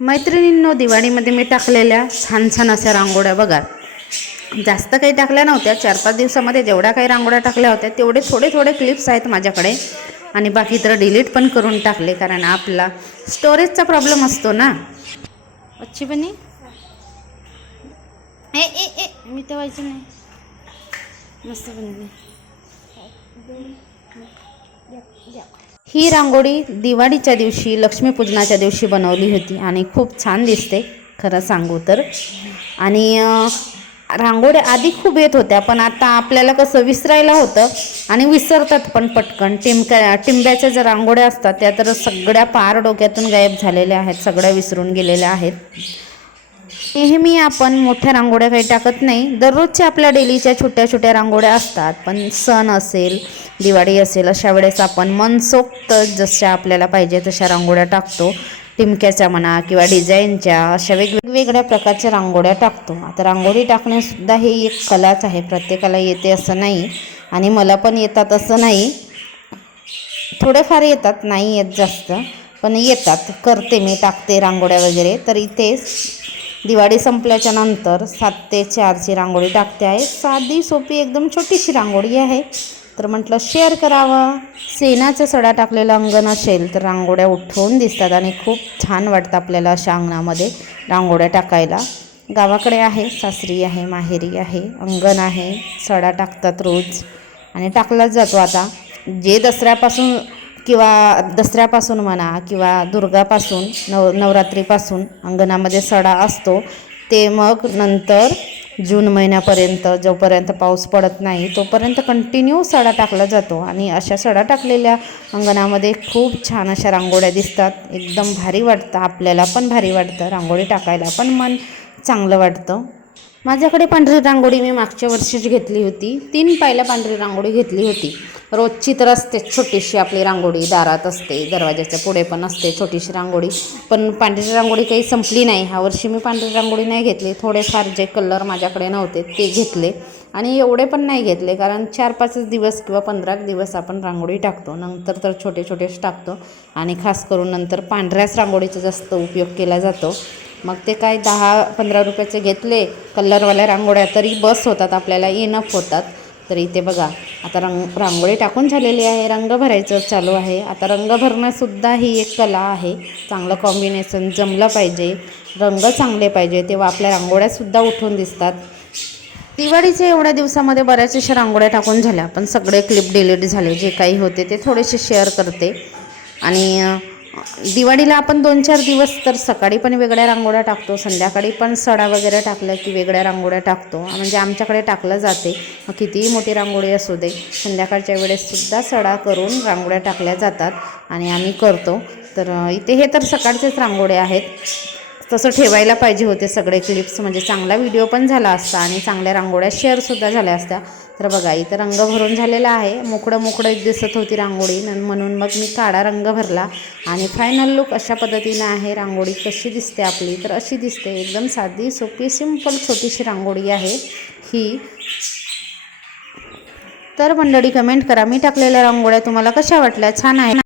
मैत्रिणींनो दिवाळीमध्ये मी टाकलेल्या छान छान अशा रांगोळ्या बघा. जास्त काही टाकल्या नव्हत्या चार पाच दिवसामध्ये जेवढ्या काही रांगोळ्या टाकल्या होत्या तेवढे थोडे थोडे क्लिप्स आहेत माझ्याकडे. आणि बाकी तर डिलीट पण करून टाकले कारण आपला स्टोरेजचा प्रॉब्लेम असतो ना. अच्छी बनी? ए ए ए मी तर व्हायचं नाही. मस्त बनली ही रांगोळी दिवाळीच्या दिवशी लक्ष्मीपूजनाच्या दिवशी बनवली होती आणि खूप छान दिसते खरं सांगू तर. आणि रांगोळ्या आधी खूप येत होत्या पण आता आपल्याला कसं विसरायला होतं आणि विसरतात पण पटकन. टिमक्या टिंब्याच्या ज्या रांगोळ्या असतात त्या तर सगळ्या पार डोक्यातून गायब झालेल्या आहेत सगळ्या विसरून गेलेल्या आहेत. नेहमी आपण मोठ्या रांगोळ्या काही टाकत नाही. दररोजच्या आपल्या डेलीच्या छोट्या छोट्या रांगोळ्या असतात पण सण असेल दिवाळी असेल अशा वेळेस आपण मनसोक्त जशा आपल्याला पाहिजे तशा रांगोळ्या टाकतो. टिमक्याच्या म्हणा किंवा डिझाईनच्या अशा वेगवेगळ्या प्रकारच्या रांगोळ्या टाकतो. आता रांगोळी टाकणेसुद्धा हे एक कलाच आहे. प्रत्येकाला येते असं नाही आणि मला पण येतात असं नाही. थोडेफार येतात नाही येत जास्त पण येतात. करते मी टाकते रांगोळ्या वगैरे. तर इथे दिवाळी संपल्याच्या नंतर सात ते चारची रांगोळी टाकते आहे. साधी सोपी एकदम छोटीशी रांगोळी आहे. तर म्हटलं शेअर करावं. सेनाचा सडा टाकलेलं अंगण असेल तर रांगोळ्या उठवून दिसतात आणि खूप छान वाटतं आपल्याला अशा अंगणामध्ये रांगोळ्या टाकायला. गावाकडे आहे सासरी आहे माहेरी आहे अंगण आहे सडा टाकतात रोज. आणि टाकलाच जातो आता. जे दसऱ्यापासून किंवा दसऱ्यापासून म्हणा किंवा दुर्गापासून नव नवरात्रीपासून अंगणामध्ये सडा असतो ते मग नंतर जून महिन्यापर्यंत जोपर्यंत पाऊस पडत नाही तोपर्यंत कंटिन्यू सडा टाकला जातो. आणि अशा सडा टाकलेल्या अंगणामध्ये खूप छान अशा रांगोळ्या दिसतात. एकदम भारी वाटतं आपल्याला पण भारी वाटतं. रांगोळी टाकायला पण मन चांगलं वाटतं. माझ्याकडे पांढरी रांगोळी मी मागच्या वर्षीच घेतली होती. तीन पायला पांढरी रांगोळी घेतली होती. रोजची तर असते छोटीशी आपली रांगोळी दारात असते दरवाजाच्या पुढे पण असते छोटीशी रांगोळी. पण पांढरी रांगोळी काही संपली नाही. ह्या वर्षी मी पांढरी रांगोळी नाही घेतली. थोडेफार जे कलर माझ्याकडे नव्हते ते घेतले. आणि एवढे पण नाही घेतले कारण चार पाचच दिवस किंवा पंधरा दिवस आपण रांगोळी टाकतो. नंतर तर छोटे छोटेच टाकतो. आणि खास करून नंतर पांढऱ्याच रांगोळीचा जास्त उपयोग केला जातो. मग ते काय दहा पंधरा रुपयाचे घेतले कलरवाल्या रांगोळ्या तरी बस होतात आपल्याला इनफ होतात. तर इथे बघा आता रंग रांगोळी टाकून झालेली आहे रंग भरायचं चालू आहे. आता रंग भरणंसुद्धा ही एक कला आहे. चांगलं कॉम्बिनेशन जमलं पाहिजे रंग चांगले पाहिजे तेव्हा आपल्या रांगोळ्यासुद्धा उठून दिसतात. दिवाळीच्या एवढ्या दिवसामध्ये बऱ्याच अशा रांगोळ्या टाकून झाल्या पण सगळे क्लिप डिलीट झाले जे काही होते ते थोडेसे शेअर करते. आणि दिवाळीला आपण दोन चार दिवस तर सकाळी पण वेगळ्या रांगोळ्या टाकतो संध्याकाळी पण सडा वगैरे टाकलं की वेगळ्या रांगोळ्या टाकतो. म्हणजे आमच्याकडे टाकलं जाते. मग कितीही मोठी रांगोळी असू दे संध्याकाळच्या वेळेससुद्धा सडा करून रांगोळ्या टाकल्या जातात आणि आम्ही करतो. तर इथे हे तर सकाळचेच रांगोळ्या आहेत. तसं ठेवायला पाहिजे होते सगळे क्लिप्स म्हणजे चांगला व्हिडिओ पण झाला असता आणि चांगल्या रांगोळ्या शेअरसुद्धा झाल्या असत्या. तर बघा इथं रंग भरून झालेला आहे. मोकळं मोकळं दिसत होती रांगोळी. न- म्हणून मग मी काळा रंग भरला. आणि फायनल लुक अशा पद्धतीनं आहे. रांगोळी कशी दिसते आपली? तर अशी दिसते. एकदम साधी सोपी सिंपल छोटीशी रांगोळी आहे ही. तर मंडळी कमेंट करा. मी टाकलेल्या रांगोळ्या तुम्हाला कशा वाटल्या? छान आहे ना?